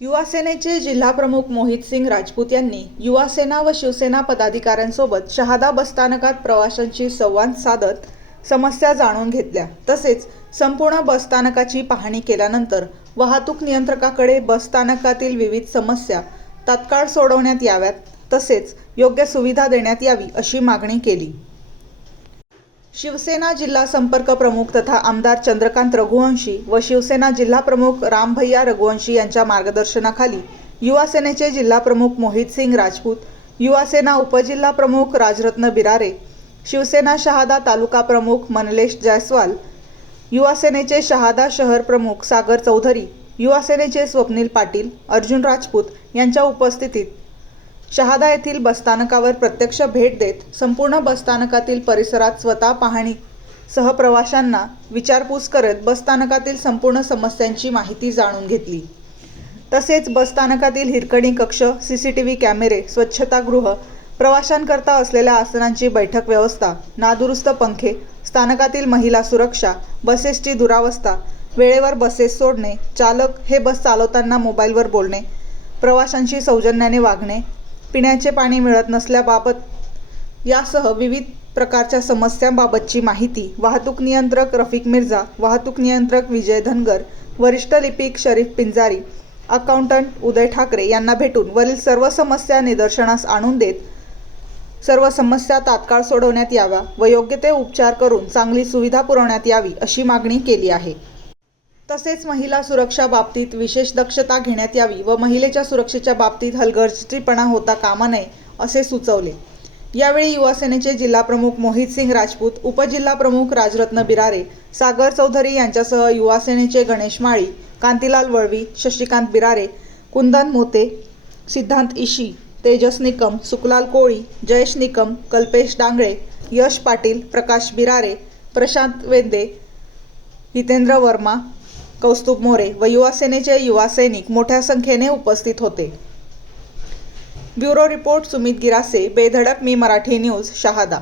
युवा सेनेचे जिल्हा प्रमुख मोहित सिंग राजपूत यांनी युवा सेना व शिवसेना पदाधिकाऱ्यांसोबत शहादा बसस्थानकात प्रवाशांशी संवाद साधत समस्या जाणून घेतल्या। तसेच संपूर्ण बसस्थानकाची पाहणी केल्यानंतर वाहतूक नियंत्रकाकडे बसस्थानकातील विविध समस्या तात्काळ सोडवण्यात याव्यात, तसेच योग्य सुविधा देण्यात यावी अशी मागणी केली। शिवसेना जिल्हा संपर्क प्रमुख तथा आमदार चंद्रकांत रघुवंशी व शिवसेना जिल्हा प्रमुख रामभैया रघुवंशी यांच्या मार्गदर्शनाखाली युवा सेनेचे जिल्हा प्रमुख मोहित सिंग राजपूत, युवा सेना उपजिल्हा प्रमुख राजरत्न बिरारे, शिवसेना शहादा तालुका प्रमुख मनलेश जायस्वाल, युवा सेनेचे शहादा शहर प्रमुख सागर चौधरी, युवा सेनेचे स्वप्नील पाटील, अर्जुन राजपूत यांच्या उपस्थितीत शहादा येथील बसस्थानकावर प्रत्यक्ष भेट देत संपूर्ण बसस्थानकातील परिसरात स्वतः पाहणी सह प्रवाशांना विचारपूस करत बसस्थानकातील संपूर्ण समस्यांची माहिती जाणून घेतली। तसेच बसस्थानकातील हिरकणी कक्ष, सीसीटीव्ही कॅमेरे, स्वच्छतागृह, प्रवाशांकरता असलेल्या आसनांची बैठक व्यवस्था, नादुरुस्त पंखे, स्थानकातील महिला सुरक्षा, बसेसची दुरावस्था, वेळेवर बसेस सोडणे, चालक हे बस चालवताना मोबाईलवर बोलणे, प्रवाशांशी सौजन्याने वागणे, पिण्याचे पाणी मिळत नसल्याबाबत यासह विविध प्रकारच्या समस्यांबाबतची माहिती वाहतूक नियंत्रक रफिक मिर्झा, वाहतूक नियंत्रक विजय धनगर, वरिष्ठ लिपिक शरीफ पिंजारी, अकाउंटंट उदय ठाकरे यांना भेटून वरील सर्व समस्या निदर्शनास आणून देत सर्व समस्या तात्काळ सोडवण्यात याव्या व योग्य ते उपचार करून चांगली सुविधा पुरवण्यात यावी अशी मागणी केली आहे। तसेच महिला सुरक्षा बाबतीत विशेष दक्षता घेण्यात यावी व महिलेच्या सुरक्षेच्या बाबतीत हलगर्जीपणा होता कामा नये असे सुचवले। यावेळी युवा सेनेचे जिल्हा प्रमुख मोहित सिंग राजपूत, उपजिल्हा प्रमुख राजरत्न बिरारे, सागर चौधरी यांच्यासह युवा सेनेचे गणेश माळी, कांतीलाल वळवी, शशिकांत बिरारे, कुंदन मोते, सिद्धांत इशी, तेजस निकम, सुखलाल कोळी, जयेश निकम, कल्पेश डांगळे, यश पाटील, प्रकाश बिरारे, प्रशांत वेंदे, हितेंद्र वर्मा, कौस्तुभ मोरे व युवा सेनेचे युवा सैनिक मोठ्या संख्येने उपस्थित होते। ब्युरो रिपोर्ट सुमित गिरासे, बेधडक मी मराठी न्यूज, शहादा।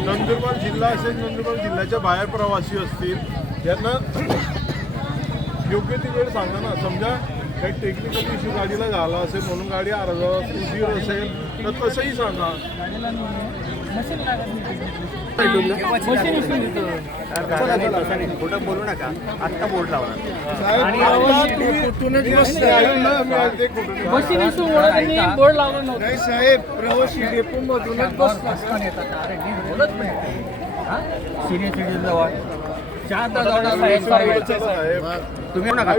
नंदुरबार जिल्हा असेल, नंदुरबार जिल्ह्याच्या बाहेर प्रवासी असतील यांना योग्य ती वेळ सांगा ना। समजा काही टेक्निकल इश्यू गाडीला झाला असेल म्हणून गाडी अर्धा उशीर असेल तर तसंही सांगा। खोटं बोलू नका, आत्ता बोर्ड लावणार बोर्ड लावला नव्हता साहेब। प्रवासी डेपो मधूनच बोलत नाही सिनियर सिटीजन जवळ तुम्ही नका